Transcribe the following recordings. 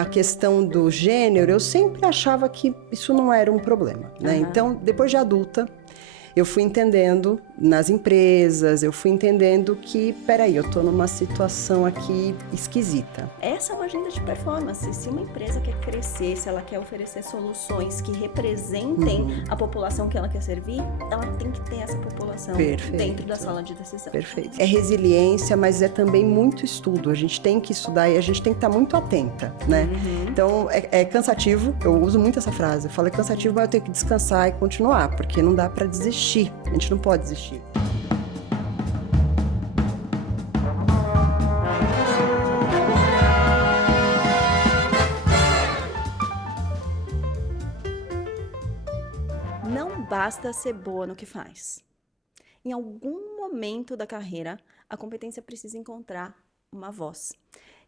a questão do gênero, eu sempre achava que isso não era um problema, né? Então, depois de adulta, eu fui entendendo nas empresas, eu fui entendendo que, peraí, eu tô numa situação aqui esquisita. Essa é uma agenda de performance. Se uma empresa quer crescer, se ela quer oferecer soluções que representem a população que ela quer servir, ela tem que ter essa população dentro da sala de decisão. Perfeito. É resiliência, mas é também muito estudo. A gente tem que estudar e a gente tem que estar muito atenta, né? Então, é cansativo. Eu uso muito essa frase. Eu falo, é cansativo, mas eu tenho que descansar e continuar, porque não dá pra desistir. A gente não pode desistir. Não basta ser boa no que faz. Em algum momento da carreira, a competência precisa encontrar uma voz.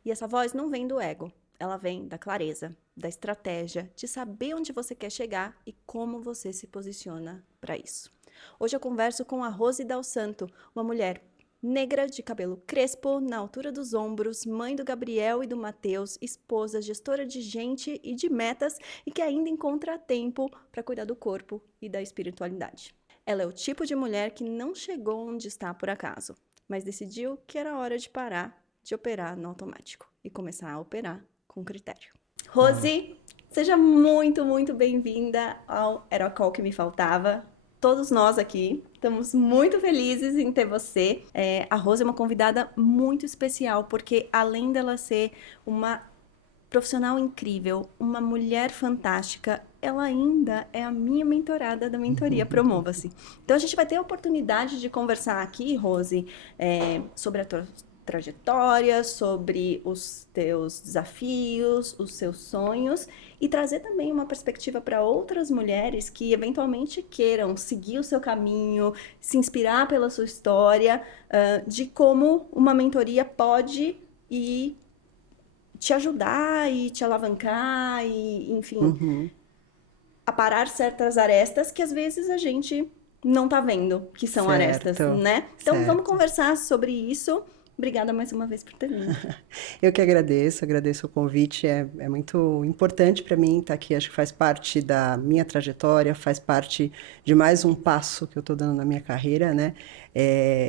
E essa voz não vem do ego, ela vem da clareza, da estratégia, de saber onde você quer chegar e como você se posiciona para isso. Hoje eu converso com a Rose Dal Santo, uma mulher negra de cabelo crespo, na altura dos ombros, mãe do Gabriel e do Matheus, esposa, gestora de gente e de metas e que ainda encontra tempo para cuidar do corpo e da espiritualidade. Ela é o tipo de mulher que não chegou onde está por acaso, mas decidiu que era hora de parar de operar no automático e começar a operar com critério. Rose, seja muito, muito bem-vinda ao Era a Call que me faltava. Todos nós aqui estamos muito felizes em ter você. A Rose é uma convidada muito especial, porque além dela ser uma profissional incrível, uma mulher fantástica, ela ainda é a minha mentorada da mentoria Promova-se. Então a gente vai ter a oportunidade de conversar aqui, Rose, sobre a tua trajetória, sobre os teus desafios, os seus sonhos e trazer também uma perspectiva para outras mulheres que eventualmente queiram seguir o seu caminho, se inspirar pela sua história, de como uma mentoria pode e te ajudar e te alavancar e, enfim, aparar certas arestas que às vezes a gente não tá vendo que são arestas, né? Então vamos conversar sobre isso. Obrigada mais uma vez por ter vindo. Eu que agradeço o convite, é muito importante para mim estar aqui, acho que faz parte da minha trajetória, faz parte de mais um passo que eu estou dando na minha carreira, né?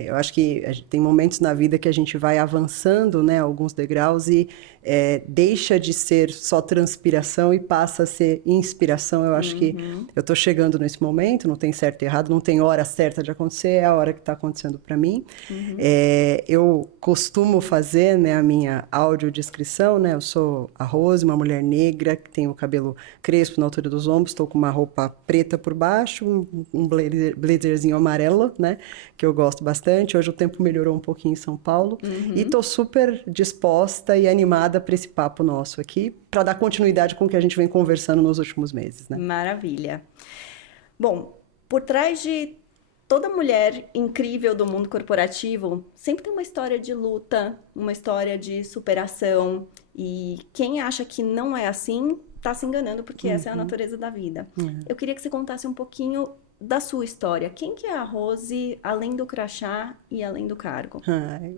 Eu acho que tem momentos na vida que a gente vai avançando, né, alguns degraus e deixa de ser só transpiração e passa a ser inspiração. Eu acho que eu estou chegando nesse momento, não tem certo e errado, não tem hora certa de acontecer, é a hora que está acontecendo para mim. Eu costumo fazer, né, a minha audiodescrição, né? Eu sou a Rose, uma mulher negra que tem o cabelo crespo na altura dos ombros, estou com uma roupa preta por baixo, um blazerzinho amarelo, né, que eu gosto bastante. Hoje o tempo melhorou um pouquinho em São Paulo e estou super disposta e animada para esse papo nosso aqui, para dar continuidade com o que a gente vem conversando nos últimos meses, né? Maravilha. Bom, por trás de toda mulher incrível do mundo corporativo sempre tem uma história de luta, uma história de superação. E quem acha que não é assim, tá se enganando, porque essa é a natureza da vida. Eu queria que você contasse um pouquinho da sua história. Quem que é a Rose, além do crachá e além do cargo?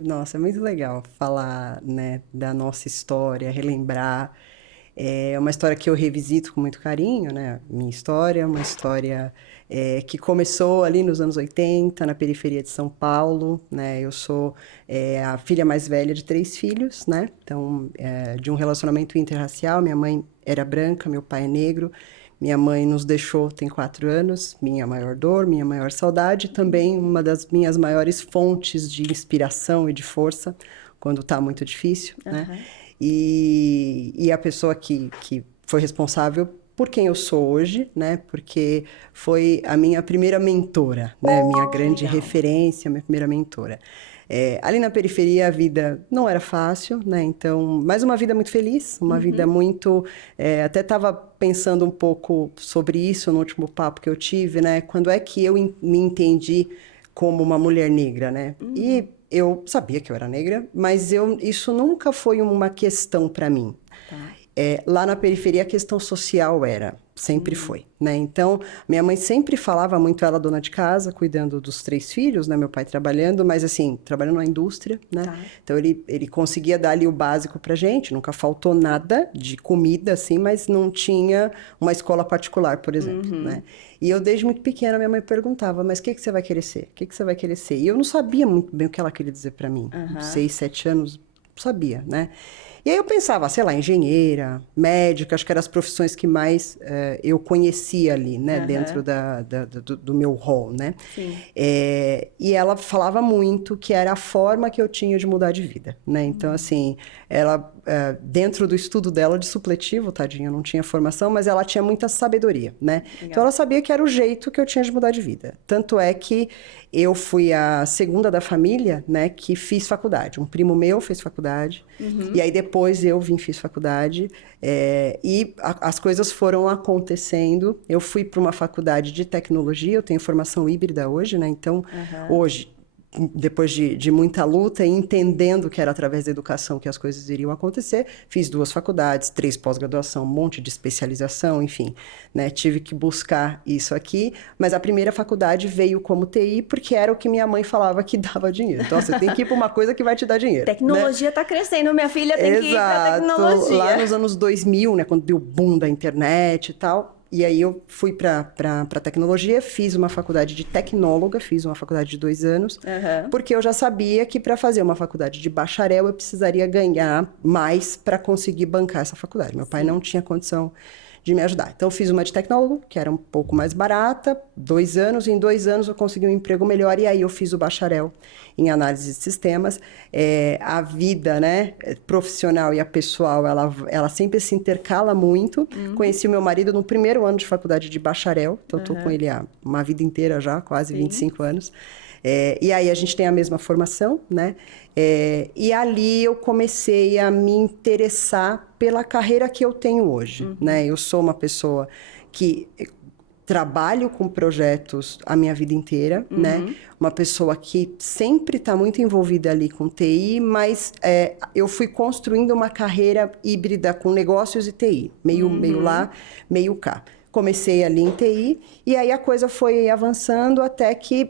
Nossa, é muito legal falar, né, da nossa história, relembrar. É uma história que eu revisito com muito carinho, né? Minha história, uma história que começou ali nos anos 80, na periferia de São Paulo, né? Eu sou a filha mais velha de 3 filhos, né? Então, de um relacionamento interracial. Minha mãe era branca, meu pai é negro. Minha mãe nos deixou tem 4 anos, minha maior dor, minha maior saudade, também uma das minhas maiores fontes de inspiração e de força, quando está muito difícil, né? E a pessoa que foi responsável por quem eu sou hoje, né? Porque foi a minha primeira mentora, né? Minha grande referência, minha primeira mentora. Ali na periferia a vida não era fácil, né? Então, mas uma vida muito feliz, uma vida muito... até estava pensando um pouco sobre isso no último papo que eu tive, né? Quando é que eu me entendi como uma mulher negra, né? E eu sabia que eu era negra, mas isso nunca foi uma questão para mim. Lá na periferia a questão social era Sempre foi, né? Então, minha mãe sempre falava muito, ela dona de casa, cuidando dos 3 filhos, né? Meu pai trabalhando, mas assim, trabalhando na indústria, né? Tá. Então, ele conseguia dar ali o básico pra gente, nunca faltou nada de comida, assim, mas não tinha uma escola particular, por exemplo, né? E eu, desde muito pequena, minha mãe perguntava, mas o que que você vai querer ser? O que que você vai querer ser? E eu não sabia muito bem o que ela queria dizer pra mim. 6, 7 anos, não sabia, né? E aí eu pensava, sei lá, engenheira, médica, acho que eram as profissões que mais eu conhecia ali, né, dentro do meu rol, né? Sim. E ela falava muito que era a forma que eu tinha de mudar de vida, né? Então, assim, ela, dentro do estudo dela de supletivo, tadinha, não tinha formação, mas ela tinha muita sabedoria, né? Legal. Então, ela sabia que era o jeito que eu tinha de mudar de vida. Tanto é que eu fui a segunda da família, né, que fiz faculdade. Um primo meu fez faculdade, e aí depois eu fiz faculdade, as coisas foram acontecendo. Eu fui para uma faculdade de tecnologia, eu tenho formação híbrida hoje, né? Então, hoje, depois de muita luta e entendendo que era através da educação que as coisas iriam acontecer, fiz 2 faculdades, 3 pós-graduação, um monte de especialização, enfim, né? Tive que buscar isso aqui, mas a primeira faculdade veio como TI porque era o que minha mãe falava que dava dinheiro. Então, você tem que ir para uma coisa que vai te dar dinheiro. Tecnologia tá crescendo, minha filha tem que ir pra tecnologia. Lá nos anos 2000, né, quando deu o boom da internet e tal. E aí eu fui para tecnologia, fiz uma faculdade de tecnóloga, fiz uma faculdade de 2 anos, porque eu já sabia que para fazer uma faculdade de bacharel eu precisaria ganhar mais para conseguir bancar essa faculdade. Meu pai não tinha condição de me ajudar. Então, eu fiz uma de tecnólogo, que era um pouco mais barata, 2 anos. Em 2 anos, eu consegui um emprego melhor. E aí, eu fiz o bacharel em análise de sistemas. A vida, né, profissional e a pessoal, ela sempre se intercala muito. Conheci o meu marido no primeiro ano de faculdade de bacharel. Então, estou com ele há uma vida inteira já, quase 25 anos. E aí, a gente tem a mesma formação, né? E ali eu comecei a me interessar pela carreira que eu tenho hoje, né? Eu sou uma pessoa que trabalho com projetos a minha vida inteira, né? Uma pessoa que sempre está muito envolvida ali com TI, mas eu fui construindo uma carreira híbrida com negócios e TI, meio lá, meio cá. Comecei ali em TI e aí a coisa foi avançando até que,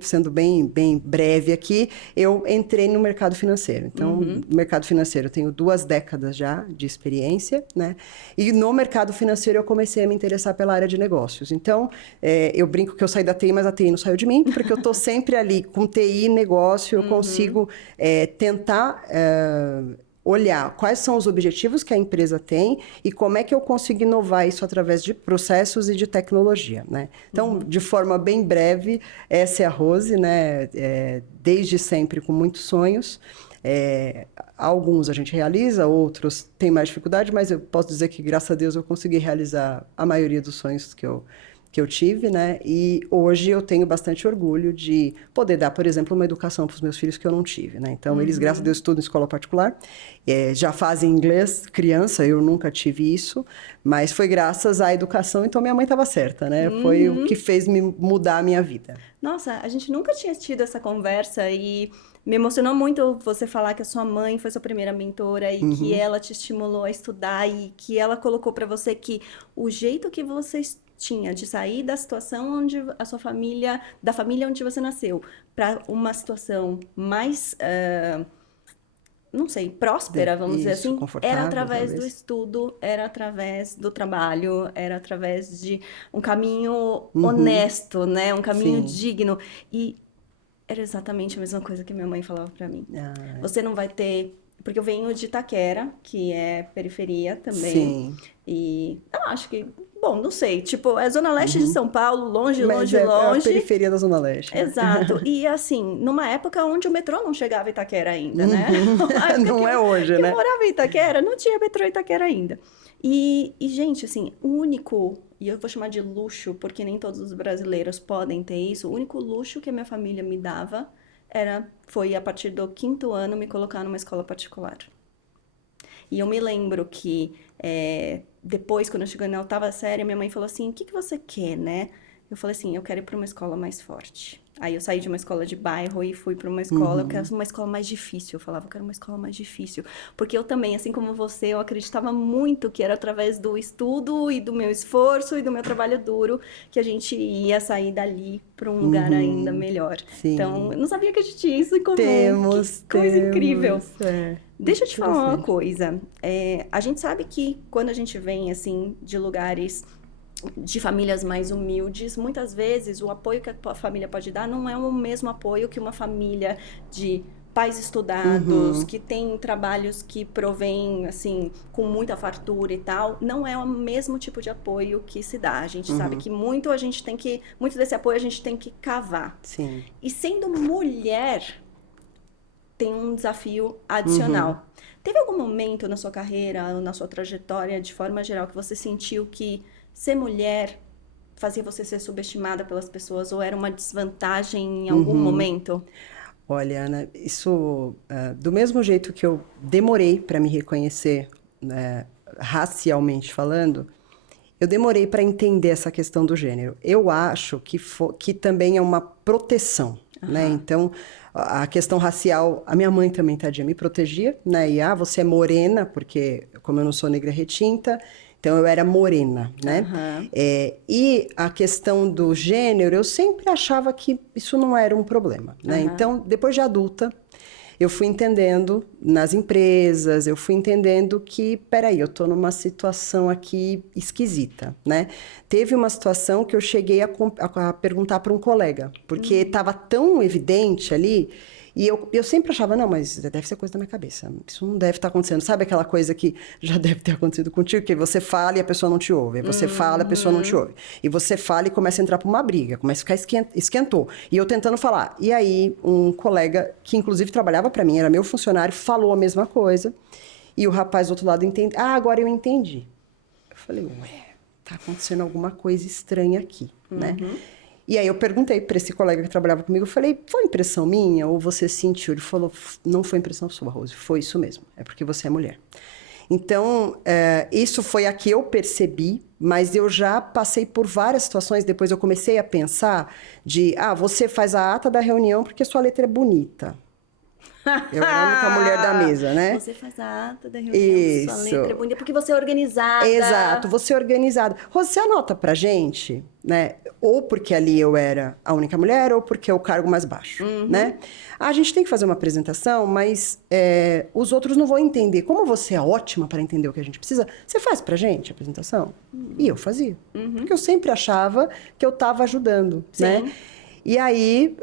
sendo bem breve aqui, eu entrei no mercado financeiro. Então, no mercado financeiro eu tenho 2 décadas já de experiência, né? E no mercado financeiro eu comecei a me interessar pela área de negócios. Então, eu brinco que eu saí da TI, mas a TI não saiu de mim, porque eu estou sempre ali com TI, negócio, eu consigo tentar olhar quais são os objetivos que a empresa tem e como é que eu consigo inovar isso através de processos e de tecnologia, né? Então, de forma bem breve, essa é a Rose, né? Desde sempre com muitos sonhos. Alguns a gente realiza, outros têm mais dificuldade, mas eu posso dizer que, graças a Deus, eu consegui realizar a maioria dos sonhos que eu tive, né? E hoje eu tenho bastante orgulho de poder dar, por exemplo, uma educação para os meus filhos que eu não tive, né? Então, eles, graças a Deus, estudam em escola particular, já fazem inglês, criança, eu nunca tive isso, mas foi graças à educação, então minha mãe estava certa, né? Foi o que fez me mudar a minha vida. Nossa, a gente nunca tinha tido essa conversa e me emocionou muito você falar que a sua mãe foi sua primeira mentora e que ela te estimulou a estudar e que ela colocou para você que o jeito que você tinha de sair da situação onde a sua família, da família onde você nasceu, para uma situação mais, não sei, próspera, vamos dizer assim, era através do estudo, era através do trabalho, era através de um caminho honesto, né? Um caminho digno. E era exatamente a mesma coisa que minha mãe falava para mim. Você não vai ter... Porque eu venho de Itaquera, que é periferia também. Sim. E eu acho que... Bom, não sei. Tipo, é Zona Leste de São Paulo, longe. É a periferia da Zona Leste. Né? Exato. E assim, numa época onde o metrô não chegava em Itaquera ainda, né? Não é hoje, né? Eu morava em Itaquera, não tinha metrô em Itaquera ainda. E, gente, assim, o único... E eu vou chamar de luxo, porque nem todos os brasileiros podem ter isso. O único luxo que a minha família me dava foi, a partir do 5º ano, me colocar numa escola particular. E eu me lembro que, depois, quando eu cheguei na 8ª série, minha mãe falou assim, o que você quer, né? eu falei assim, eu quero ir para uma escola mais forte. Aí eu saí de uma escola de bairro e fui para uma escola, eu quero uma escola mais difícil. Eu falava, eu quero uma escola mais difícil. Porque eu também, assim como você, eu acreditava muito que era através do estudo e do meu esforço e do meu trabalho duro que a gente ia sair dali para um lugar ainda melhor. Sim. Então, eu não sabia que a gente tinha isso em comum. Temos, Que coisa incrível. É. Deixa eu te falar uma coisa. A gente sabe que quando a gente vem, assim, de lugares de famílias mais humildes, muitas vezes o apoio que a família pode dar não é o mesmo apoio que uma família de pais estudados, que tem trabalhos que provém, assim, com muita fartura e tal, não é o mesmo tipo de apoio que se dá. A gente sabe que muito desse apoio a gente tem que cavar. Sim. E sendo mulher, tem um desafio adicional. Teve algum momento na sua carreira, na sua trajetória, de forma geral, que você sentiu que ser mulher fazia você ser subestimada pelas pessoas ou era uma desvantagem em algum momento? Olha, Ana, isso, do mesmo jeito que eu demorei para me reconhecer, né, racialmente falando, eu demorei para entender essa questão do gênero. Eu acho que também é uma proteção, né? Então, a questão racial, a minha mãe também, tadinha, me protegia, né? E, você é morena, porque como eu não sou negra retinta, então eu era morena, né? E a questão do gênero, eu sempre achava que isso não era um problema, né? Então, depois de adulta, eu fui entendendo nas empresas, eu fui entendendo que, peraí, eu tô numa situação aqui esquisita, né? Teve uma situação que eu cheguei a perguntar para um colega, porque estava tão evidente ali, e eu sempre achava, não, mas deve ser coisa da minha cabeça, isso não deve estar acontecendo. Sabe aquela coisa que já deve ter acontecido contigo, que você fala e a pessoa não te ouve, aí você fala e a pessoa não te ouve, e você fala e começa a entrar para uma briga, começa a ficar esquentou. E eu tentando falar, e aí um colega, que inclusive trabalhava para mim, era meu funcionário, falou a mesma coisa, e o rapaz do outro lado entende, agora eu entendi. Eu falei, ué, tá acontecendo alguma coisa estranha aqui, né? E aí eu perguntei para esse colega que trabalhava comigo, eu falei, foi impressão minha ou você sentiu? Ele falou, não foi impressão sua, Rose, foi isso mesmo, é porque você é mulher. Então, isso foi a que eu percebi, mas eu já passei por várias situações, depois eu comecei a pensar você faz a ata da reunião porque sua letra é bonita. Eu era a única mulher da mesa, né? Você faz a ata da reunião, sua letra é bonita, porque você é organizada. Exato, você é organizada. Rose, você anota pra gente, né? Ou porque ali eu era a única mulher, ou porque é o cargo mais baixo, né? A gente tem que fazer uma apresentação, mas os outros não vão entender. Como você é ótima para entender o que a gente precisa, você faz pra gente a apresentação? E eu fazia. Porque eu sempre achava que eu estava ajudando, né? E aí,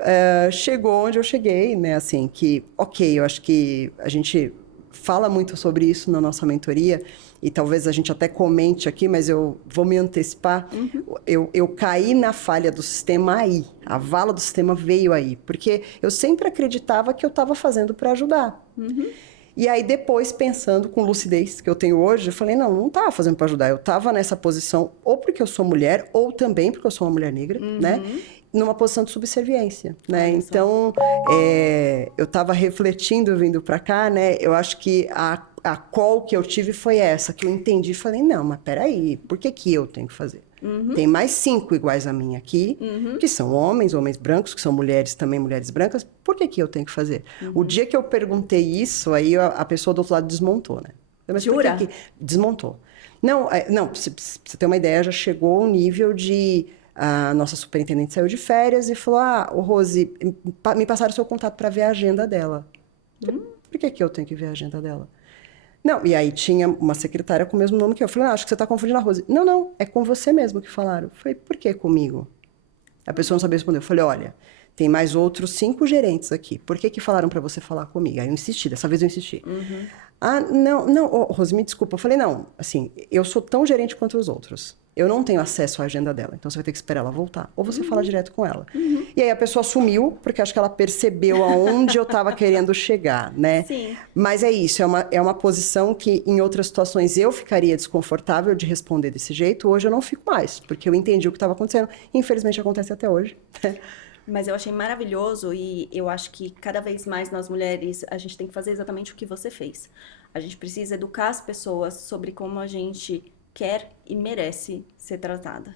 chegou onde eu cheguei, né? Assim, que, eu acho que a gente fala muito sobre isso na nossa mentoria, e talvez a gente até comente aqui, mas eu vou me antecipar. Eu caí na falha do sistema aí, a vala do sistema veio aí, porque eu sempre acreditava que eu estava fazendo para ajudar. E aí, depois, pensando com lucidez que eu tenho hoje, eu falei, não estava fazendo para ajudar, eu estava nessa posição ou porque eu sou mulher, ou também porque eu sou uma mulher negra, né? Numa posição de subserviência, né? Então, eu estava refletindo, vindo para cá, né? Eu acho que a call que eu tive foi essa, que eu entendi e falei, não, mas peraí, por que eu tenho que fazer? Tem mais 5 iguais a mim aqui, que são homens brancos, que são mulheres também, mulheres brancas, por que eu tenho que fazer? O dia que eu perguntei isso, aí a pessoa do outro lado desmontou, né? Mas Jura? por que desmontou? Não, pra você ter uma ideia, já chegou ao nível de... A nossa superintendente saiu de férias e falou, Rose, me passaram o seu contato para ver a agenda dela. Por que eu tenho que ver a agenda dela? Não, e aí tinha uma secretária com o mesmo nome que eu. Falei, acho que você está confundindo a Rose. Não, é com você mesmo que falaram. Eu falei, por que comigo? A pessoa não sabia responder. Eu falei, olha, tem mais outros 5 gerentes aqui. Por que falaram para você falar comigo? Aí eu insisti, dessa vez eu insisti. Não, Rose, me desculpa. Eu falei, não, assim, eu sou tão gerente quanto os outros. Eu não tenho acesso à agenda dela, então você vai ter que esperar ela voltar. Ou você fala direto com ela. E aí a pessoa sumiu, porque acho que ela percebeu aonde eu estava querendo chegar, né? Sim. Mas é isso, é uma posição que em outras situações eu ficaria desconfortável de responder desse jeito. Hoje eu não fico mais, porque eu entendi o que estava acontecendo. Infelizmente acontece até hoje. Mas eu achei maravilhoso e eu acho que cada vez mais nós mulheres, a gente tem que fazer exatamente o que você fez. A gente precisa educar as pessoas sobre como a gente quer e merece ser tratada.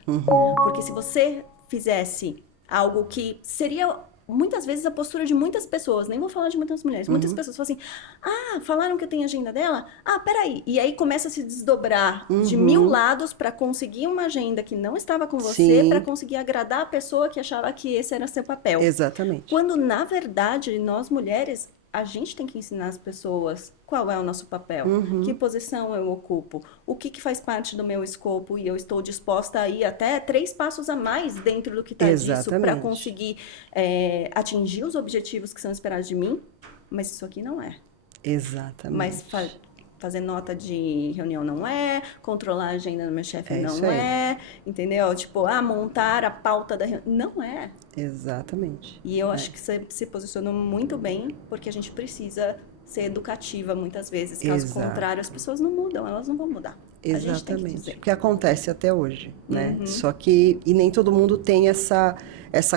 Porque se você fizesse algo que seria muitas vezes a postura de muitas pessoas, nem vou falar de muitas mulheres, muitas pessoas falam assim, falaram que eu tenho agenda dela? Peraí. E aí começa a se desdobrar de 1000 lados para conseguir uma agenda que não estava com você, para conseguir agradar a pessoa que achava que esse era seu papel. Exatamente. Quando, na verdade, nós mulheres, a gente tem que ensinar as pessoas qual é o nosso papel, que posição eu ocupo, o que faz parte do meu escopo e eu estou disposta a ir até 3 passos a mais dentro do que está disso para conseguir atingir os objetivos que são esperados de mim, mas isso aqui não é. Exatamente. Mas fazer nota de reunião não é, controlar a agenda do meu chefe não é, entendeu? Tipo, montar a pauta da reunião, não é. Exatamente. E eu acho que você se posicionou muito bem, porque a gente precisa ser educativa muitas vezes. Caso contrário, as pessoas não mudam, elas não vão mudar. Exatamente. A gente tem que dizer. O que acontece até hoje, né? Só que, e nem todo mundo tem essa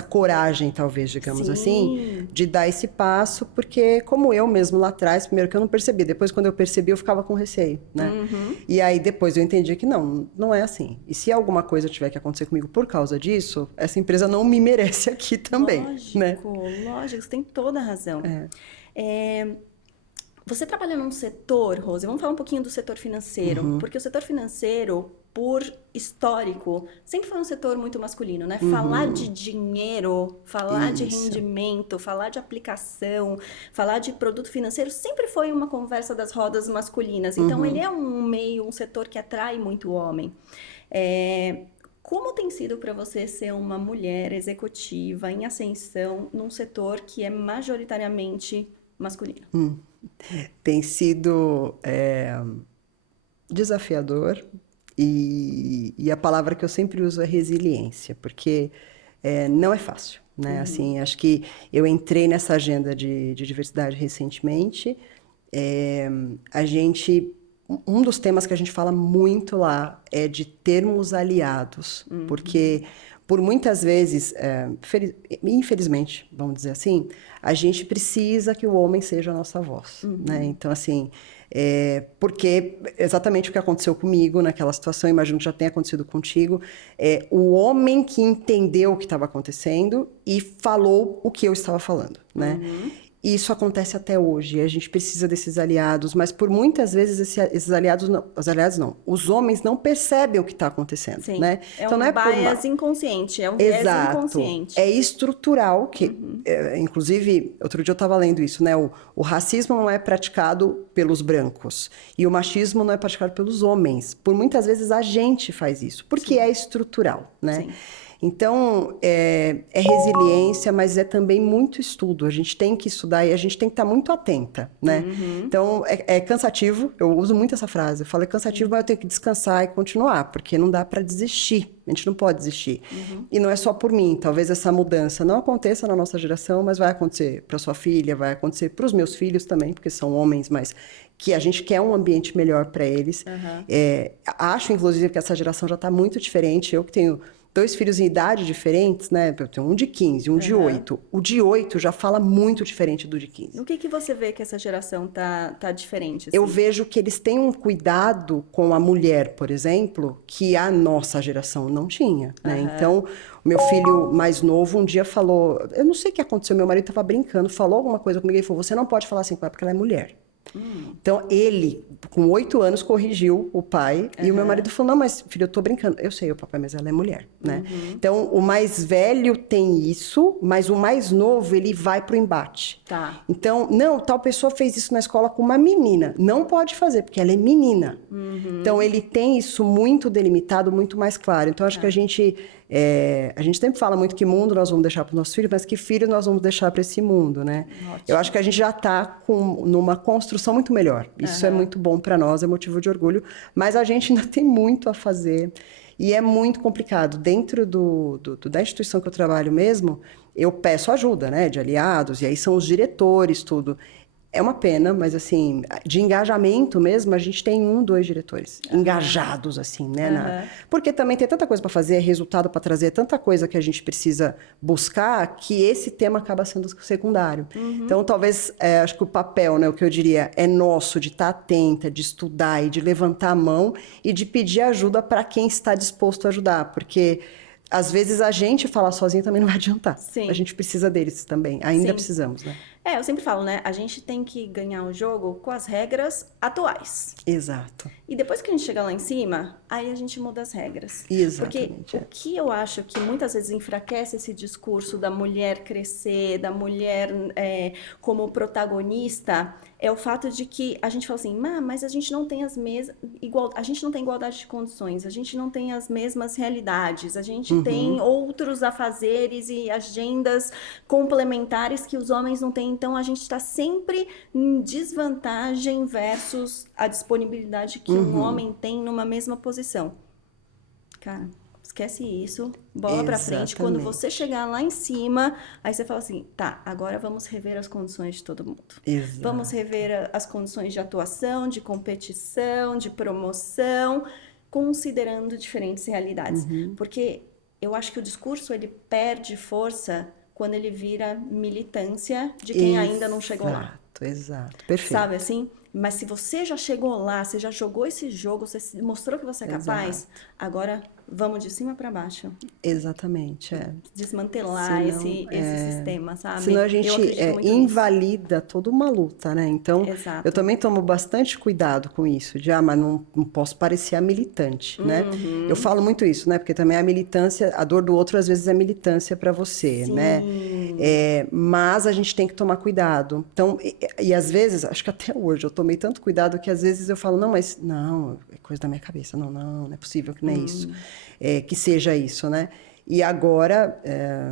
coragem, talvez, digamos assim, de dar esse passo, porque como eu mesmo lá atrás, primeiro que eu não percebi, depois quando eu percebi eu ficava com receio, né? E aí depois eu entendi que não é assim. E se alguma coisa tiver que acontecer comigo por causa disso, essa empresa não me merece aqui também, né? Lógico, você tem toda a razão. Você trabalha num setor, Rose, vamos falar um pouquinho do setor financeiro, porque o setor financeiro, por histórico, sempre foi um setor muito masculino, né? Falar de dinheiro, falar de rendimento, falar de aplicação, falar de produto financeiro, sempre foi uma conversa das rodas masculinas. Então, ele é um setor que atrai muito o homem. Como tem sido para você ser uma mulher executiva em ascensão num setor que é majoritariamente masculino? Tem sido desafiador e a palavra que eu sempre uso é resiliência, porque não é fácil, né? Assim, acho que eu entrei nessa agenda de diversidade recentemente. Um dos temas que a gente fala muito lá é de termos aliados, porque por muitas vezes, infelizmente, vamos dizer assim, a gente precisa que o homem seja a nossa voz, né? Então, assim, porque exatamente o que aconteceu comigo naquela situação, imagino que já tenha acontecido contigo, o homem que entendeu o que estava acontecendo e falou o que eu estava falando, né? E isso acontece até hoje, a gente precisa desses aliados, mas por muitas vezes esses aliados não, os homens não percebem o que está acontecendo, né? Então, não é bias inconsciente, é um viés inconsciente. É estrutural, que, inclusive, outro dia eu estava lendo isso, né? O racismo não é praticado pelos brancos e o machismo não é praticado pelos homens. Por muitas vezes a gente faz isso, porque é estrutural, né? Sim. Então, é resiliência, mas é também muito estudo. A gente tem que estudar e a gente tem que estar muito atenta, né? Então, é cansativo. Eu uso muito essa frase. Eu falo, é cansativo, mas eu tenho que descansar e continuar, porque não dá para desistir. A gente não pode desistir. E não é só por mim. Talvez essa mudança não aconteça na nossa geração, mas vai acontecer para sua filha, vai acontecer para os meus filhos também, porque são homens, mas que a gente quer um ambiente melhor para eles. Acho, inclusive, que essa geração já está muito diferente. Eu que tenho 2 filhos em idade diferentes, né? Eu tenho um de 15, um de 8. O de 8 já fala muito diferente do de 15. O que você vê que essa geração tá diferente? Assim? Eu vejo que eles têm um cuidado com a mulher, por exemplo, que a nossa geração não tinha, né? Então, o meu filho mais novo um dia falou... Eu não sei o que aconteceu, meu marido estava brincando, falou alguma coisa comigo e falou, você não pode falar assim com ela porque ela é mulher. Então, ele, com 8 anos, corrigiu o pai. E o meu marido falou, não, mas filho, eu tô brincando. Eu sei, papai, mas ela é mulher, né? Então, o mais velho tem isso, mas o mais novo, ele vai pro embate. Tá. Então, não, tal pessoa fez isso na escola com uma menina. Não pode fazer, porque ela é menina. Então, ele tem isso muito delimitado, muito mais claro. Então, acho que a gente sempre fala muito que mundo nós vamos deixar para os nossos filhos, mas que filho nós vamos deixar para esse mundo, né? Ótimo. Eu acho que a gente já está numa construção muito melhor. Isso é muito bom para nós, é motivo de orgulho, mas a gente ainda tem muito a fazer e é muito complicado. Dentro da instituição que eu trabalho mesmo, eu peço ajuda, né, de aliados, e aí são os diretores, tudo. É uma pena, mas assim, de engajamento mesmo, a gente tem 1, 2 diretores engajados, assim, né? Porque também tem tanta coisa para fazer, resultado para trazer, tanta coisa que a gente precisa buscar, que esse tema acaba sendo secundário. Então, talvez, acho que o papel, né, o que eu diria, é nosso de estar atenta, de estudar e de levantar a mão e de pedir ajuda para quem está disposto a ajudar, porque às vezes a gente falar sozinho também não vai adiantar. Sim. A gente precisa deles também. Ainda Sim. precisamos, né? Eu sempre falo, né? A gente tem que ganhar o jogo com as regras atuais. Exato. E depois que a gente chega lá em cima, aí a gente muda as regras. Exatamente. Porque o que eu acho que muitas vezes enfraquece esse discurso da mulher crescer, da mulher como protagonista, é o fato de que a gente fala assim, mas a gente não tem a gente não tem igualdade de condições, a gente não tem as mesmas realidades, a gente tem outros afazeres e agendas complementares que os homens não têm. Então a gente está sempre em desvantagem versus a disponibilidade que um homem tem numa mesma posição. Cara, esquece isso, bola pra frente. Quando você chegar lá em cima, aí você fala assim, tá, agora vamos rever as condições de todo mundo. Exato. Vamos rever as condições de atuação, de competição, de promoção, considerando diferentes realidades. Porque eu acho que o discurso, ele perde força quando ele vira militância de quem ainda não chegou lá. Exato, perfeito. Sabe assim? Mas se você já chegou lá, você já jogou esse jogo, você mostrou que você é capaz, agora vamos de cima para baixo. Exatamente, Desmantelar esse sistema, sabe? Senão a gente invalida toda uma luta, né? Então, eu também tomo bastante cuidado com isso, de, mas não posso parecer a militante, né? Eu falo muito isso, né? Porque também a militância, a dor do outro às vezes é militância para você, né? Mas a gente tem que tomar cuidado. Então, e às vezes, acho que até hoje eu tomei tanto cuidado que às vezes eu falo, não, é coisa da minha cabeça, não é possível que não é isso. Que seja isso, né? E agora,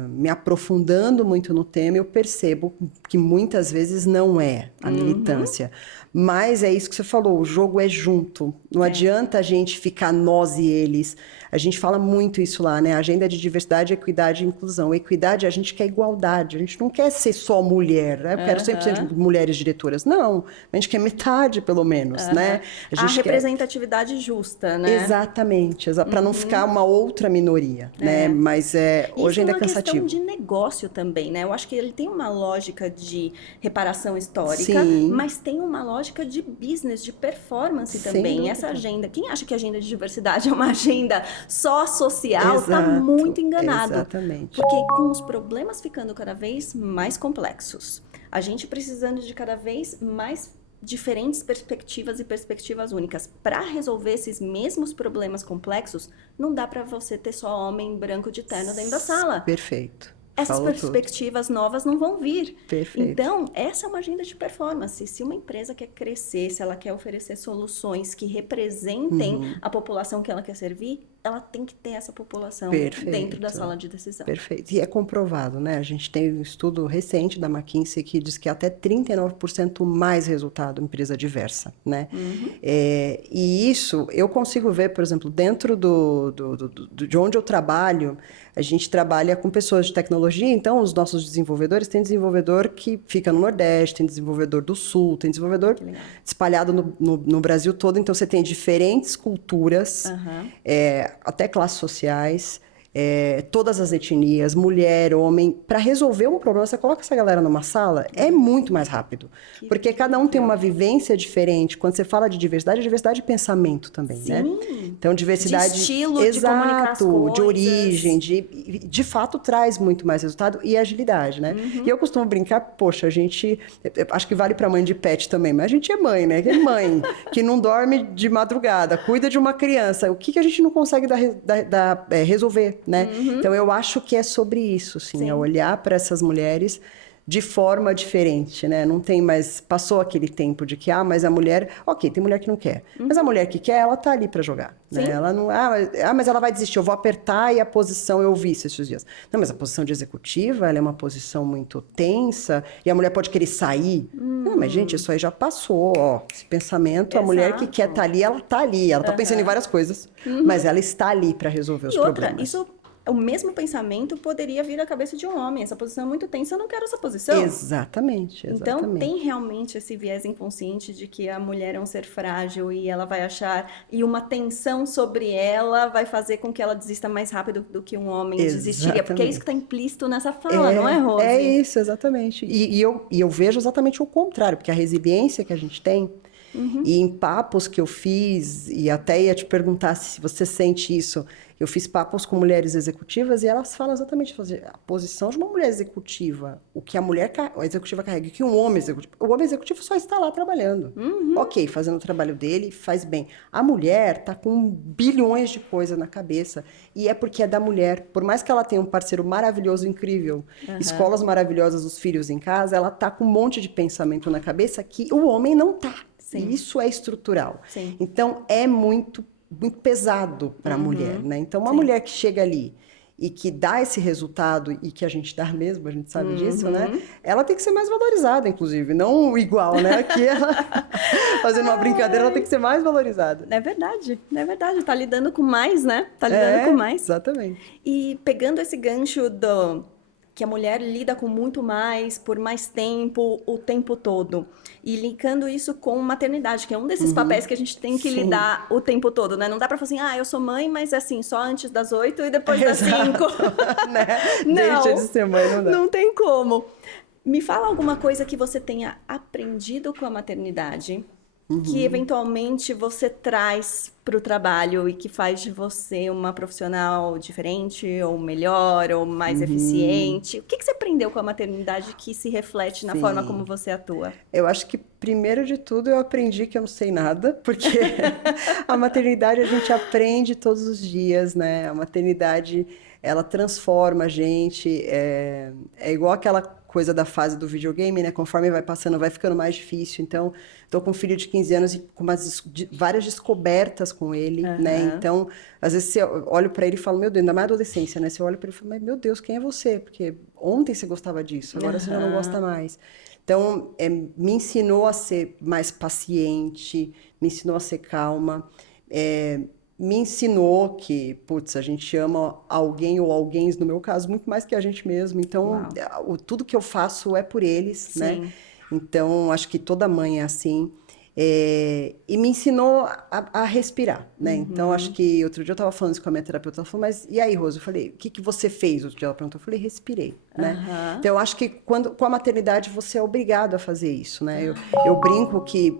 me aprofundando muito no tema, eu percebo que muitas vezes não é a militância. Mas é isso que você falou, o jogo é junto. Não adianta a gente ficar nós e eles. A gente fala muito isso lá, né? A agenda de diversidade, equidade e inclusão. Equidade, a gente quer igualdade. A gente não quer ser só mulher, né? Eu quero 100% de mulheres diretoras. Não, a gente quer metade, pelo menos, né? A representatividade justa, né? Exatamente. Para não ficar uma outra minoria, né? Mas hoje ainda é cansativo. Isso é uma questão de negócio também, né? Eu acho que ele tem uma lógica de reparação histórica, mas tem uma lógica de business, de performance também. Essa agenda, quem acha que a agenda de diversidade é uma agenda só social, está muito enganado. Exatamente. Porque com os problemas ficando cada vez mais complexos, a gente precisando de cada vez mais diferentes perspectivas e perspectivas únicas. Para resolver esses mesmos problemas complexos, não dá para você ter só homem branco de terno dentro da sala. Perfeito. Essas perspectivas novas não vão vir. Perfeito. Então, essa é uma agenda de performance. Se uma empresa quer crescer, se ela quer oferecer soluções que representem a população que ela quer servir, ela tem que ter essa população dentro da sala de decisão. Perfeito. E é comprovado, né? A gente tem um estudo recente da McKinsey que diz que até 39% mais resultado em empresa diversa, né? E isso eu consigo ver, por exemplo, dentro de onde eu trabalho, a gente trabalha com pessoas de tecnologia, então os nossos desenvolvedores, tem desenvolvedor que fica no Nordeste, tem desenvolvedor do Sul, tem desenvolvedor espalhado no Brasil todo, então você tem diferentes culturas, até classes sociais, todas as etnias, mulher, homem. Para resolver um problema, você coloca essa galera numa sala, é muito mais rápido. Porque cada um tem uma vivência diferente. Quando você fala de diversidade, é diversidade de pensamento também, né? Então, diversidade... De estilo, de comunicar as coisas. De origem, de fato traz muito mais resultado e agilidade, né? E eu costumo brincar, poxa, a gente... Acho que vale para mãe de pet também, mas a gente é mãe, né? Que é mãe, que não dorme de madrugada, cuida de uma criança. O que a gente não consegue resolver, né? Então, eu acho que é sobre isso, sim. É olhar para essas mulheres de forma diferente, né? Não tem mais... Passou aquele tempo de que, mas a mulher... Ok, tem mulher que não quer. Mas a mulher que quer, ela tá ali para jogar. Né? Ela não... mas ela vai desistir. Eu vou apertar e a posição... Eu vi isso esses dias. Não, mas a posição de executiva, ela é uma posição muito tensa e a mulher pode querer sair. Não, mas, gente, isso aí já passou, ó. Esse pensamento, a mulher que quer estar ali, ela tá ali. Ela tá pensando em várias coisas, mas ela está ali para resolver os problemas. Isso... O mesmo pensamento poderia vir à cabeça de um homem. Essa posição é muito tensa, eu não quero essa posição. Exatamente. Então, tem realmente esse viés inconsciente de que a mulher é um ser frágil e ela vai achar... E uma tensão sobre ela vai fazer com que ela desista mais rápido do que um homem desistiria. Porque é isso que está implícito nessa fala, não é, Rose? É isso, exatamente. E eu vejo exatamente o contrário. Porque a resiliência que a gente tem... E em papos que eu fiz, e até ia te perguntar se você sente isso, Eu fiz papos com mulheres executivas e elas falam exatamente a posição de uma mulher executiva, o que a mulher executiva carrega, o que um homem executivo... O homem executivo só está lá trabalhando. Ok, fazendo o trabalho dele, faz bem. A mulher tá com bilhões de coisas na cabeça e é porque é da mulher. Por mais que ela tenha um parceiro maravilhoso, incrível, escolas maravilhosas, os filhos em casa, ela tá com um monte de pensamento na cabeça que o homem não tá. Sim. E isso é estrutural. Sim. Então, é muito pesado para a mulher, né? Então, uma mulher que chega ali e que dá esse resultado e que a gente dá mesmo, a gente sabe disso, né? Ela tem que ser mais valorizada, inclusive, não igual, né? Aqui ela, fazendo uma brincadeira, ela tem que ser mais valorizada. É verdade, é verdade. Tá lidando com mais, né? Tá lidando com mais. Exatamente. E pegando esse gancho que a mulher lida com muito mais, por mais tempo, o tempo todo. E linkando isso com maternidade, que é um desses papéis que a gente tem que lidar o tempo todo, né? Não dá pra falar assim, eu sou mãe, mas assim, só antes das 8 e depois das 5. Né? Não, deixa de ser mãe, não dá. Não tem como. Me fala alguma coisa que você tenha aprendido com a maternidade, que eventualmente você traz para o trabalho e que faz de você uma profissional diferente, ou melhor, ou mais eficiente. O que você aprendeu com a maternidade que se reflete na forma como você atua? Eu acho que, primeiro de tudo, eu aprendi que eu não sei nada, porque a maternidade a gente aprende todos os dias, né? A maternidade, ela transforma a gente, é igual aquela coisa da fase do videogame, né? Conforme vai passando, vai ficando mais difícil. Então, tô com um filho de 15 anos e com várias descobertas com ele, né? Então, às vezes eu olho para ele e falo, meu Deus, ainda mais adolescência, né? Você olha para ele e fala, mas meu Deus, quem é você? Porque ontem você gostava disso, agora você já não gosta mais. Então, me ensinou a ser mais paciente, me ensinou a ser calma, me ensinou que, putz, a gente ama alguém ou alguém, no meu caso, muito mais que a gente mesmo. Então, tudo que eu faço é por eles, né? Então, acho que toda mãe é assim. E me ensinou a respirar, né? Então, acho que outro dia eu estava falando isso com a minha terapeuta, ela falou, mas e aí, Rose? Eu falei, o que você fez? Outro dia ela perguntou, eu falei, respirei, né? Então, eu acho que com a maternidade você é obrigado a fazer isso, né? Eu brinco que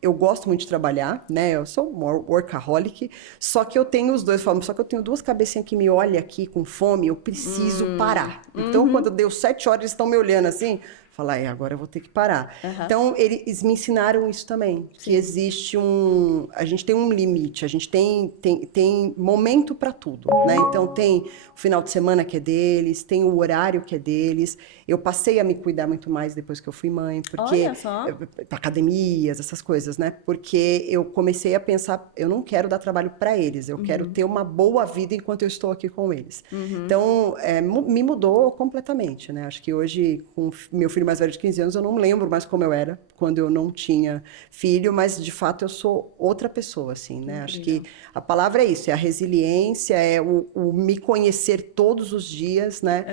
eu gosto muito de trabalhar, né? Eu sou workaholic, só que eu tenho os dois, só que eu tenho duas cabecinhas que me olham aqui com fome, eu preciso parar. Então, quando deu 7 horas, eles estão me olhando assim, falar, agora eu vou ter que parar. Então, eles me ensinaram isso também, que existe a gente tem um limite, a gente tem momento para tudo, né? Então, tem o final de semana que é deles, tem o horário que é deles. Eu passei a me cuidar muito mais depois que eu fui mãe, porque academias, essas coisas, né? Porque eu comecei a pensar, eu não quero dar trabalho para eles, eu quero ter uma boa vida enquanto eu estou aqui com eles. Então, me mudou completamente, né? Acho que hoje, com meu filho mais velho de 15 anos, eu não lembro mais como eu era quando eu não tinha filho, mas de fato eu sou outra pessoa, assim, né? Acho que a palavra é isso, é a resiliência, é o me conhecer todos os dias, né?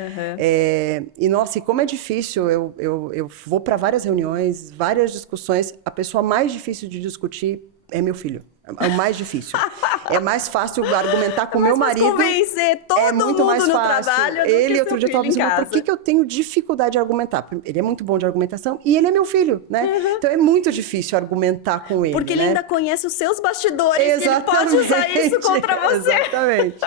E nossa, e como é difícil, eu vou para várias reuniões, várias discussões, a pessoa mais difícil de discutir é meu filho. É o mais difícil. É mais fácil argumentar com meu marido. Convencer todo muito mais mundo fácil. No trabalho Ele, outro dia, eu estava pensando, por que eu tenho dificuldade de argumentar? Ele é muito bom de argumentação e ele é meu filho, né? Então é muito difícil argumentar com ele. Porque ele ainda conhece os seus bastidores. Exatamente. E ele pode usar isso contra você. Exatamente.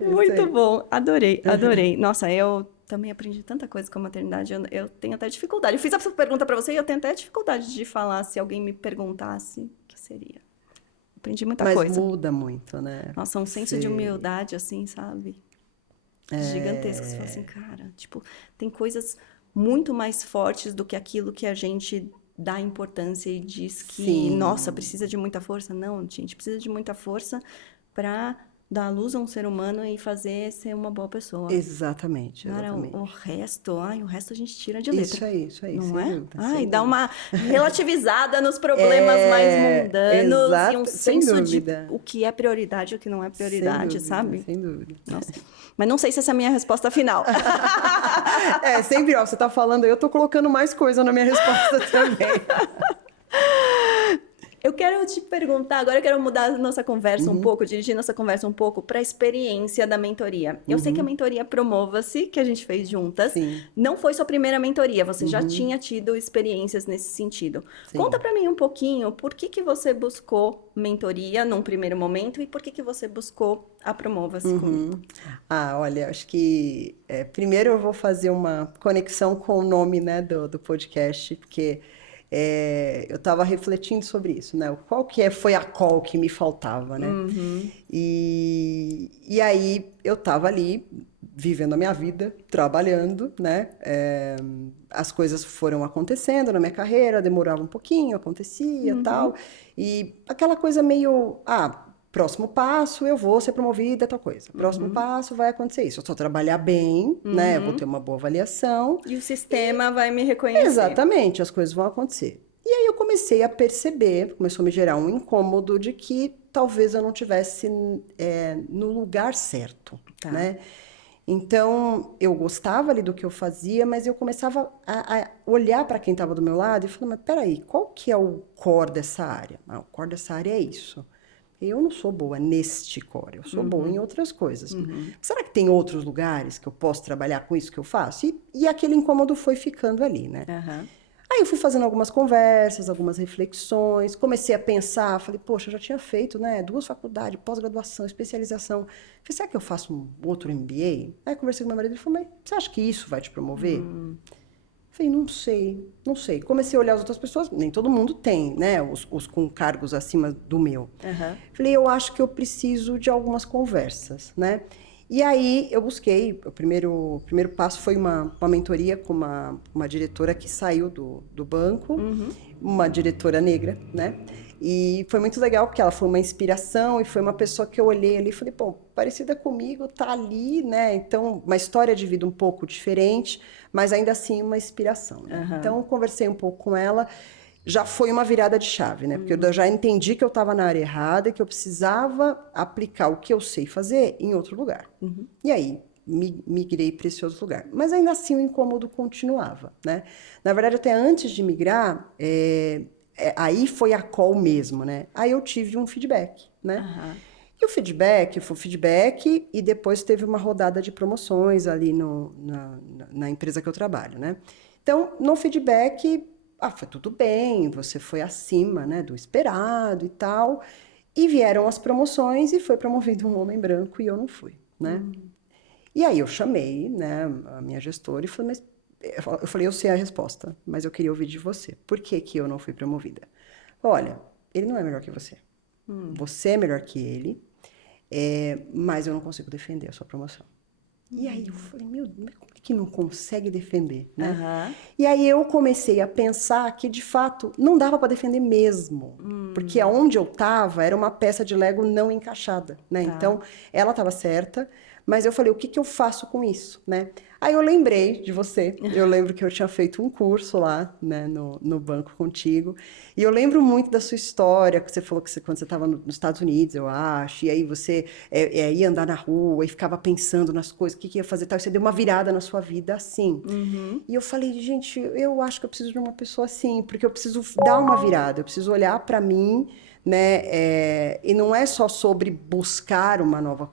Muito bom. Adorei. Nossa, eu também aprendi tanta coisa com a maternidade. Eu tenho até dificuldade. Eu fiz essa pergunta para você e eu tenho até dificuldade de falar se alguém me perguntasse o que seria. Aprendi muita coisa. Mas muda muito, né? Nossa, um senso de humildade, assim, sabe? Gigantesco. Você fala assim, cara, tipo, tem coisas muito mais fortes do que aquilo que a gente dá importância e diz que, nossa, precisa de muita força. Não, gente, precisa de muita força para dar à luz a um ser humano e fazer ser uma boa pessoa. Exatamente. Cara, o resto a gente tira de letra. Isso aí. Não é? Dúvida, dá uma relativizada nos problemas mais mundanos e um senso de o que é prioridade e o que não é prioridade, sabe? Sem dúvida. Nossa. Mas não sei se essa é a minha resposta final. Sempre, você tá falando, eu tô colocando mais coisa na minha resposta também. Eu quero te perguntar, agora eu quero mudar a nossa conversa um pouco, dirigir nossa conversa um pouco para a experiência da mentoria. Eu sei que a mentoria Promova-se, que a gente fez juntas, Sim. não foi sua primeira mentoria, você já tinha tido experiências nesse sentido. Sim. Conta para mim um pouquinho por que você buscou mentoria num primeiro momento e por que você buscou a Promova-se comigo. Olha, acho que primeiro eu vou fazer uma conexão com o nome, né, do podcast, porque eu estava refletindo sobre isso, né? Qual que foi a call que me faltava, né? E aí eu estava ali vivendo a minha vida, trabalhando, né? As coisas foram acontecendo na minha carreira, demorava um pouquinho, acontecia, tal. E aquela coisa meio, próximo passo, eu vou ser promovida, tal coisa. Próximo passo, vai acontecer isso. Eu só trabalhar bem, né? Eu vou ter uma boa avaliação. E o sistema vai me reconhecer. Exatamente, as coisas vão acontecer. E aí eu comecei a perceber, começou a me gerar um incômodo de que talvez eu não tivesse no lugar certo, né? Então, eu gostava ali do que eu fazia, mas eu começava a olhar para quem estava do meu lado e falar, mas peraí, qual que é o core dessa área? O core dessa área é isso. Eu não sou boa neste core, eu sou boa em outras coisas. Será que tem outros lugares que eu posso trabalhar com isso que eu faço? E aquele incômodo foi ficando ali, né? Aí eu fui fazendo algumas conversas, algumas reflexões, comecei a pensar, falei, poxa, eu já tinha feito, né, 2 faculdades, pós-graduação, especialização. Falei, será que eu faço um outro MBA? Aí conversei com meu marido e ele falou, mas você acha que isso vai te promover? Falei, não sei. Comecei a olhar as outras pessoas, nem todo mundo tem, né, os com cargos acima do meu. Falei, eu acho que eu preciso de algumas conversas, né? E aí eu busquei, o primeiro passo foi uma mentoria com uma diretora que saiu do banco, uma diretora negra, né? E foi muito legal porque ela foi uma inspiração e foi uma pessoa que eu olhei ali e falei, pô, parecida comigo, tá ali, né? Então, uma história de vida um pouco diferente, mas ainda assim uma inspiração, né? Então, eu conversei um pouco com ela, já foi uma virada de chave, né? Porque eu já entendi que eu estava na área errada e que eu precisava aplicar o que eu sei fazer em outro lugar. E aí, migrei para esse outro lugar. Mas ainda assim o incômodo continuava, né? Na verdade, até antes de migrar, aí foi a call mesmo, né? Aí eu tive um feedback, né? E o feedback foi feedback e depois teve uma rodada de promoções ali na empresa que eu trabalho, né? Então, no feedback, foi tudo bem, você foi acima, né, do esperado e tal. E vieram as promoções e foi promovido um homem branco e eu não fui, né? E aí eu chamei, né, a minha gestora e falei, mas eu falei, eu sei a resposta, mas eu queria ouvir de você. Por que que eu não fui promovida? Olha, ele não é melhor que você. Você é melhor que ele, mas eu não consigo defender a sua promoção. E aí eu falei, meu Deus, como é que não consegue defender, né? E aí eu comecei a pensar que, de fato, não dava para defender mesmo. Porque aonde eu estava era uma peça de Lego não encaixada, né? Então, ela estava certa, mas eu falei, o que que eu faço com isso, né? Aí eu lembrei de você, eu lembro que eu tinha feito um curso lá, né, no banco contigo, e eu lembro muito da sua história, que você falou que quando você estava nos Estados Unidos, eu acho, e aí você ia andar na rua e ficava pensando nas coisas, o que ia fazer tal, e você deu uma virada na sua vida assim. E eu falei, gente, eu acho que eu preciso de uma pessoa assim, porque eu preciso dar uma virada, eu preciso olhar para mim, né? E não é só sobre buscar uma nova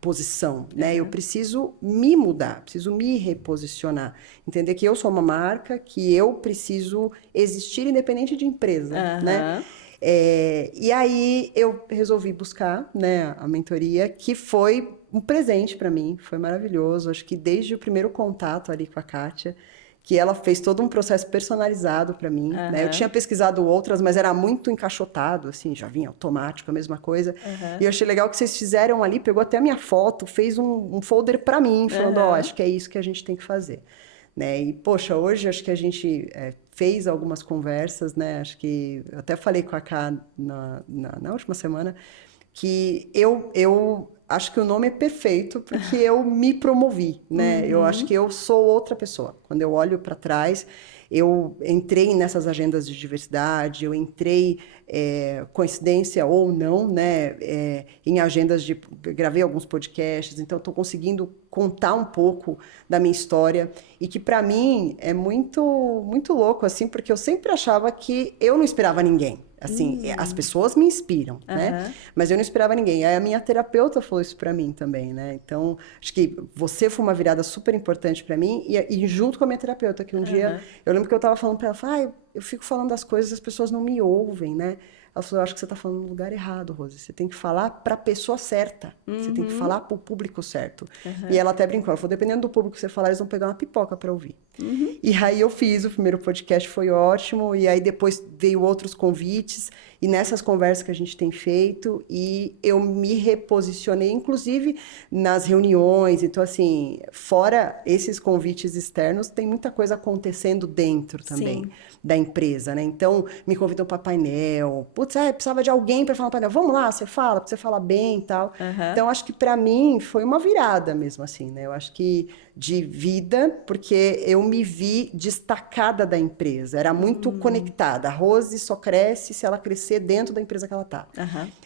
posição, né? Eu preciso me mudar, preciso me reposicionar, entender que eu sou uma marca, que eu preciso existir independente de empresa, né? E aí eu resolvi buscar, né, a mentoria, que foi um presente para mim, foi maravilhoso. Acho que desde o primeiro contato ali com a Kátia, que ela fez todo um processo personalizado para mim, né? Eu tinha pesquisado outras, mas era muito encaixotado, assim, já vinha automático, a mesma coisa. E eu achei legal que vocês fizeram ali, pegou até a minha foto, fez um folder para mim, falando, acho que é isso que a gente tem que fazer, né? E, poxa, hoje acho que a gente fez algumas conversas, né? Acho que eu até falei com a Ká na última semana, que eu acho que o nome é perfeito porque eu me promovi, né? Eu acho que eu sou outra pessoa. Quando eu olho para trás, eu entrei nessas agendas de diversidade, eu entrei, coincidência ou não, né? Em agendas gravei alguns podcasts, então estou conseguindo contar um pouco da minha história e que para mim é muito, muito louco, assim, porque eu sempre achava que eu não esperava ninguém. Assim, as pessoas me inspiram, né? Mas eu não inspirava ninguém. Aí a minha terapeuta falou isso pra mim também, né? Então, acho que você foi uma virada super importante pra mim e junto com a minha terapeuta, que um dia, eu lembro que eu tava falando pra ela, eu fico falando das coisas e as pessoas não me ouvem, né? Ela falou, eu acho que você tá falando no lugar errado, Rose. Você tem que falar pra pessoa certa. Você tem que falar pro público certo. E ela até brincou, ela falou, dependendo do público que você falar, eles vão pegar uma pipoca pra ouvir. E aí eu fiz, o primeiro podcast foi ótimo, e aí depois veio outros convites, e nessas conversas que a gente tem feito, e eu me reposicionei, inclusive nas reuniões, então assim, fora esses convites externos, tem muita coisa acontecendo dentro também da empresa, né? Então, me convidam para painel, putz, precisava de alguém para falar no painel, vamos lá, você fala, pra você falar bem e tal. Então, acho que para mim foi uma virada mesmo assim, né? Eu acho que de vida, porque eu me vi destacada da empresa, era muito conectada. A Rose só cresce se ela crescer dentro da empresa que ela tá.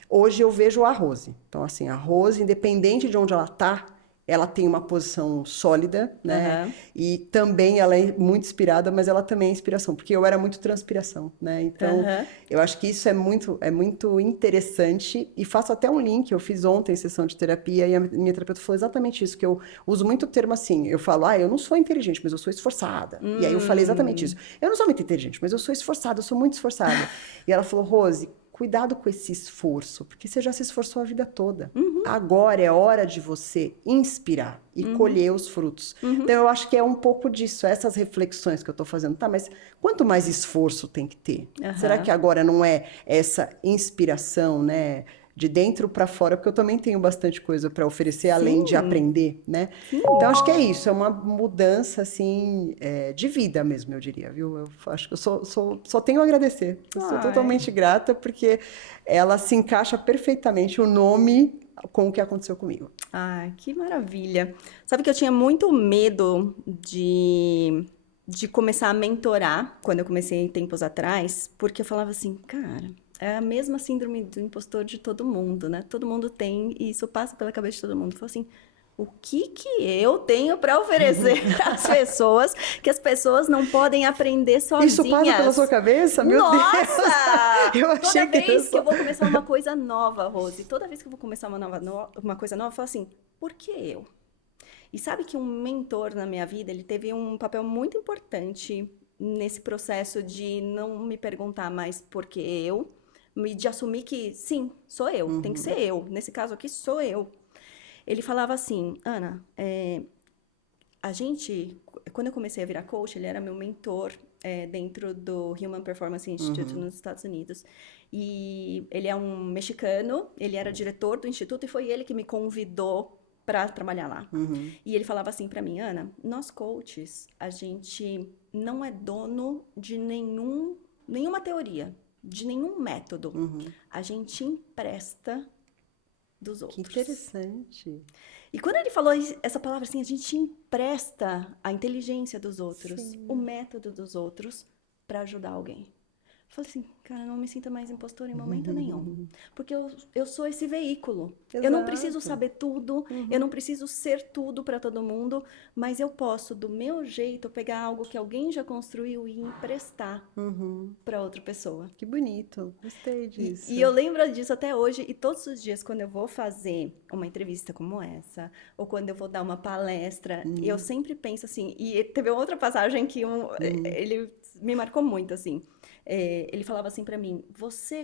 Hoje eu vejo a Rose. Então, assim, a Rose, independente de onde ela tá, ela tem uma posição sólida, né? E também ela é muito inspirada, mas ela também é inspiração, porque eu era muito transpiração, né? Então, eu acho que isso é muito interessante e faço até um link, eu fiz ontem sessão de terapia e a minha terapeuta falou exatamente isso, que eu uso muito o termo assim, eu falo, eu não sou inteligente, mas eu sou esforçada. E aí eu falei exatamente isso. Eu não sou muito inteligente, mas eu sou esforçada, eu sou muito esforçada. E ela falou, Rose, cuidado com esse esforço, porque você já se esforçou a vida toda. Agora é hora de você inspirar e colher os frutos. Então, eu acho que é um pouco disso, essas reflexões que eu estou fazendo. Tá, mas quanto mais esforço tem que ter? Será que agora não é essa inspiração, né? De dentro para fora, porque eu também tenho bastante coisa para oferecer, além de aprender, né? Então, acho que é isso, é uma mudança, assim, de vida mesmo, eu diria, viu? Eu acho que eu só tenho a agradecer. Eu sou totalmente grata, porque ela se encaixa perfeitamente, o nome com o que aconteceu comigo. Ai, que maravilha. Sabe que eu tinha muito medo de começar a mentorar quando eu comecei tempos atrás, porque eu falava assim, cara, é a mesma síndrome do impostor de todo mundo, né? Todo mundo tem, e isso passa pela cabeça de todo mundo. Eu falo assim, o que eu tenho para oferecer às pessoas que as pessoas não podem aprender sozinhas? Isso passa pela sua cabeça? Meu Deus! Nossa! Eu achei Toda vez que eu só... vou começar uma coisa nova, Rose, toda vez que eu vou começar uma coisa nova, eu falo assim, por que eu? E sabe que um mentor na minha vida, ele teve um papel muito importante nesse processo de não me perguntar mais por que eu, de assumir que, sim, sou eu, tem que ser eu. Nesse caso aqui, sou eu. Ele falava assim, Ana, quando eu comecei a virar coach, ele era meu mentor dentro do Human Performance Institute nos Estados Unidos. E ele é um mexicano, ele era diretor do instituto e foi ele que me convidou para trabalhar lá. E ele falava assim para mim, Ana, nós coaches, a gente não é dono de nenhuma teoria, de nenhum método. A gente empresta dos outros. Que interessante. E quando ele falou essa palavra assim, a gente empresta a inteligência dos outros, o método dos outros para ajudar alguém. Eu falei assim, cara, não me sinta mais impostora em momento nenhum. Porque eu sou esse veículo. Exato. Eu não preciso saber tudo, eu não preciso ser tudo para todo mundo, mas eu posso, do meu jeito, pegar algo que alguém já construiu e emprestar para outra pessoa. Que bonito, gostei disso. E eu lembro disso até hoje, e todos os dias, quando eu vou fazer uma entrevista como essa, ou quando eu vou dar uma palestra, eu sempre penso assim, e teve outra passagem que ele me marcou muito, assim. Ele falava assim pra mim,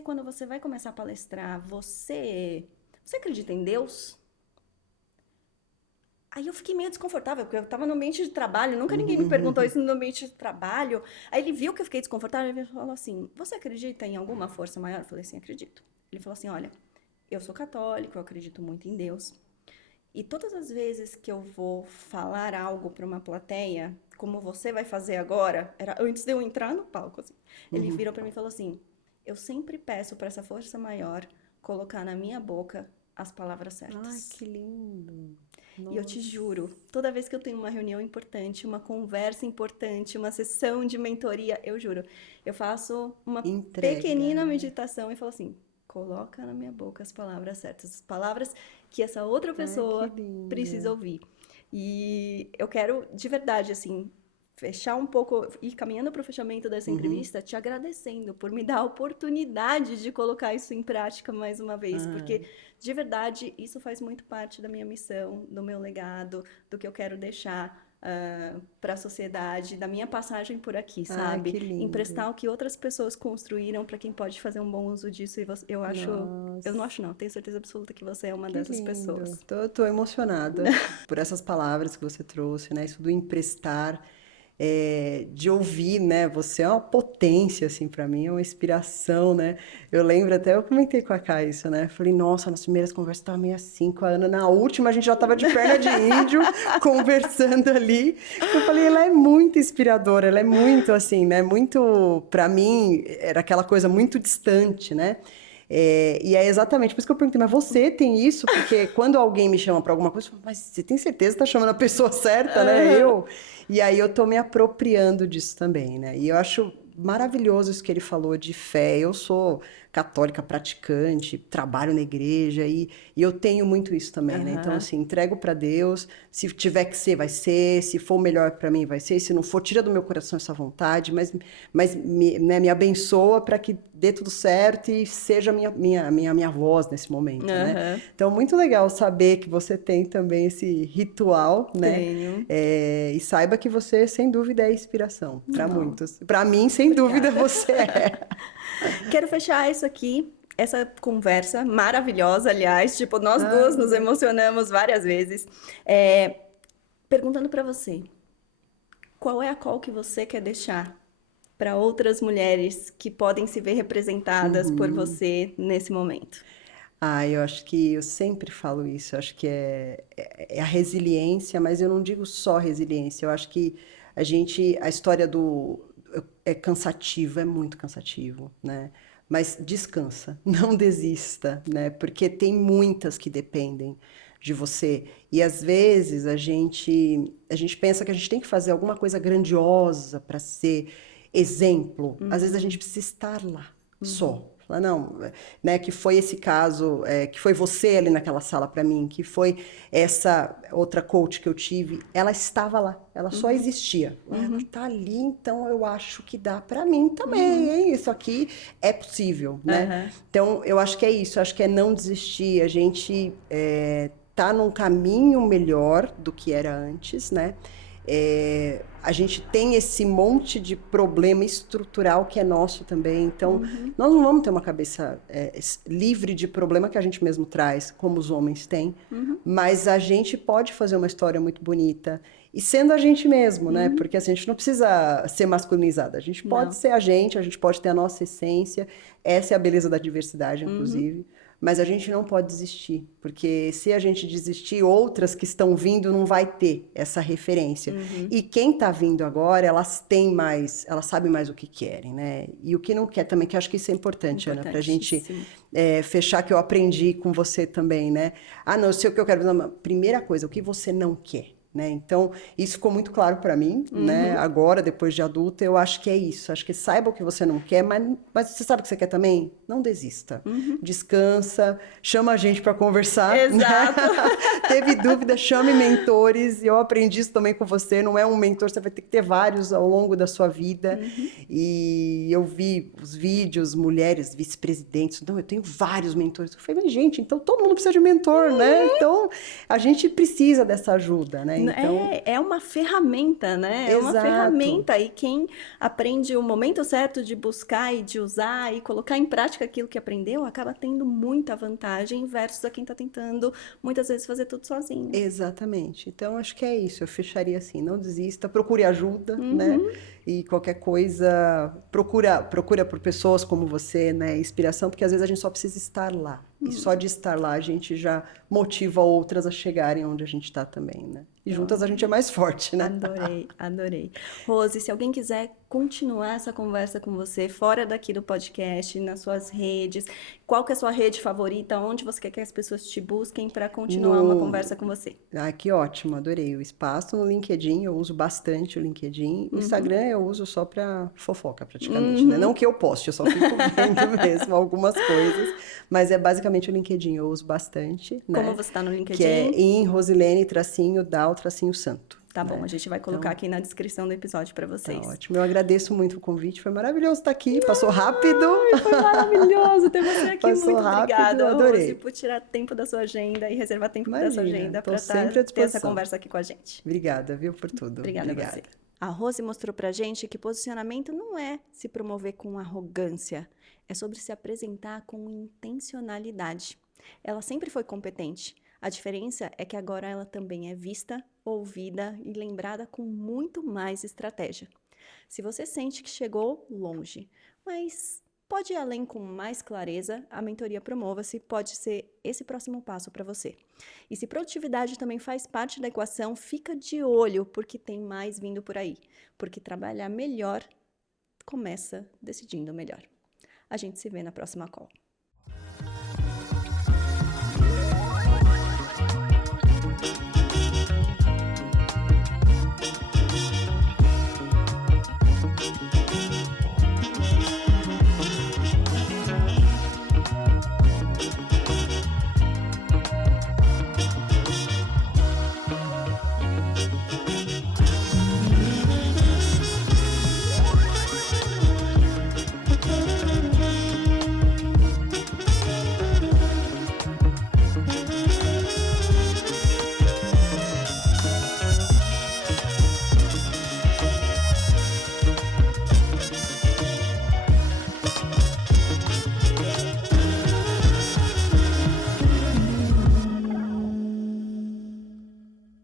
quando você vai começar a palestrar, você acredita em Deus? Aí eu fiquei meio desconfortável, porque eu tava no ambiente de trabalho, nunca ninguém me perguntou isso no ambiente de trabalho. Aí ele viu que eu fiquei desconfortável, ele falou assim, você acredita em alguma força maior? Eu falei assim, acredito. Ele falou assim, olha, eu sou católico, eu acredito muito em Deus. E todas as vezes que eu vou falar algo para uma plateia, como você vai fazer agora, era antes de eu entrar no palco, assim. Ele virou para mim e falou assim, eu sempre peço para essa força maior colocar na minha boca as palavras certas. Ai, que lindo. Nossa. E eu te juro, toda vez que eu tenho uma reunião importante, uma conversa importante, uma sessão de mentoria, eu juro, eu faço uma pequenina meditação e falo assim, coloca na minha boca as palavras certas, as palavras que essa outra pessoa precisa ouvir. E eu quero, de verdade, assim, fechar um pouco, ir caminhando para o fechamento dessa entrevista, te agradecendo por me dar a oportunidade de colocar isso em prática mais uma vez, porque de verdade isso faz muito parte da minha missão, do meu legado, do que eu quero deixar para a sociedade, da minha passagem por aqui, sabe? Que lindo. Emprestar o que outras pessoas construíram para quem pode fazer um bom uso disso. E eu acho, eu não acho não, tenho certeza absoluta que você é uma dessas lindo. pessoas. Tô emocionada por essas palavras que você trouxe, né? Isso do emprestar, de ouvir, né? Você é uma potência, assim, para mim, é uma inspiração, né? Eu lembro até, eu comentei com a Kai isso, né? Falei, nossa, nas primeiras conversas tava meio assim com a Ana, na última a gente já tava de perna de índio, conversando ali. Eu falei, ela é muito inspiradora, ela é muito, assim, né? Muito, para mim, era aquela coisa muito distante, né? E é exatamente por isso que eu perguntei, mas você tem isso? Porque quando alguém me chama para alguma coisa, eu falo, mas você tem certeza que tá chamando a pessoa certa, né? E aí eu tô me apropriando disso também, né? E eu acho maravilhoso isso que ele falou de fé. Eu sou católica praticante, trabalho na igreja e eu tenho muito isso também, né? Então, assim, entrego para Deus. Se tiver que ser, vai ser. Se for melhor para mim, vai ser. Se não for, tira do meu coração essa vontade, mas me abençoa para que dê tudo certo e seja minha voz nesse momento, né? Então, muito legal saber que você tem também esse ritual, né? Tenho. E saiba que você, sem dúvida, é inspiração para muitos. Para mim, sem dúvida, você é. Quero fechar isso aqui, essa conversa maravilhosa, aliás, tipo, nós duas nos emocionamos várias vezes, perguntando para você, qual é a call que você quer deixar para outras mulheres que podem se ver representadas por você nesse momento? Eu acho que eu sempre falo isso, eu acho que é a resiliência, mas eu não digo só resiliência, eu acho que a história é cansativo, é muito cansativo, né? Mas descansa, não desista, né? Porque tem muitas que dependem de você. E às vezes a gente pensa que a gente tem que fazer alguma coisa grandiosa para ser exemplo. Às vezes a gente precisa estar lá, só. Falar, não, né, que foi esse caso, que foi você ali naquela sala para mim, que foi essa outra coach que eu tive, ela estava lá, ela só existia. Ela tá ali, então eu acho que dá para mim também, hein? Isso aqui é possível, né? Então, eu acho que é isso, eu acho que é não desistir, a gente tá num caminho melhor do que era antes, né? A gente tem esse monte de problema estrutural que é nosso também, então nós não vamos ter uma cabeça livre de problema que a gente mesmo traz, como os homens têm, mas a gente pode fazer uma história muito bonita e sendo a gente mesmo, né? Porque assim, a gente não precisa ser masculinizada, a gente pode ser a gente pode ter a nossa essência, essa é a beleza da diversidade, inclusive. Mas a gente não pode desistir, porque se a gente desistir, outras que estão vindo não vai ter essa referência. E quem está vindo agora, elas sabem mais o que querem, né? E o que não quer também, que eu acho que isso é importante, Ana, para a gente fechar, que eu aprendi com você também, né? Não, eu sei o que eu quero. Não, primeira coisa, o que você não quer? Né? Então, isso ficou muito claro para mim, né? Agora, depois de adulta, eu acho que é isso. Acho que saiba o que você não quer, mas você sabe o que você quer também? Não desista. Descansa, chama a gente para conversar. Exato. Né? Teve dúvida, chame mentores. Eu aprendi isso também com você. Não é um mentor, você vai ter que ter vários ao longo da sua vida. E eu vi os vídeos, mulheres, vice-presidentes. Não, eu tenho vários mentores. Eu falei, mas gente, então todo mundo precisa de mentor, né? Então, a gente precisa dessa ajuda, né? Então... É uma ferramenta, né? É uma ferramenta. E quem aprende o momento certo de buscar e de usar e colocar em prática aquilo que aprendeu, acaba tendo muita vantagem versus a quem está tentando, muitas vezes, fazer tudo sozinho. Exatamente. Então, acho que é isso. Eu fecharia assim, não desista, procure ajuda, né? E qualquer coisa, procura por pessoas como você, né? Inspiração, porque às vezes a gente só precisa estar lá. E só de estar lá a gente já motiva outras a chegarem onde a gente está também, né? E juntas a gente é mais forte, né? Adorei. Rose, se alguém quiser continuar essa conversa com você fora daqui do podcast, nas suas redes, qual que é a sua rede favorita? Onde você quer que as pessoas te busquem para continuar uma conversa com você? Que ótimo, adorei. O espaço no LinkedIn, eu uso bastante o LinkedIn. O Instagram eu uso só para fofoca, praticamente, né? Não que eu poste, eu só fico vendo mesmo algumas coisas. Mas é basicamente o LinkedIn, eu uso bastante, né? Como você está no LinkedIn? Que é em Rosilene, _Dal, _Santo. Tá bom, né? a gente vai colocar aqui na descrição do episódio para vocês. Tá ótimo. Eu agradeço muito o convite, foi maravilhoso estar aqui, passou rápido. Ai, foi maravilhoso ter você aqui. Passou Muito rápido, obrigada, adorei. Rose, por tirar tempo da sua agenda e reservar tempo da sua Imagina, agenda tô para sempre à ter essa disposição. conversa aqui com a gente. Obrigada, viu, por tudo. Obrigada a você. A Rose mostrou pra gente que posicionamento não é se promover com arrogância, é sobre se apresentar com intencionalidade. Ela sempre foi competente. A diferença é que agora ela também é vista, ouvida e lembrada com muito mais estratégia. Se você sente que chegou longe, mas pode ir além com mais clareza, a mentoria Promova-se pode ser esse próximo passo para você. E se produtividade também faz parte da equação, fica de olho, porque tem mais vindo por aí. Porque trabalhar melhor começa decidindo melhor. A gente se vê na próxima call.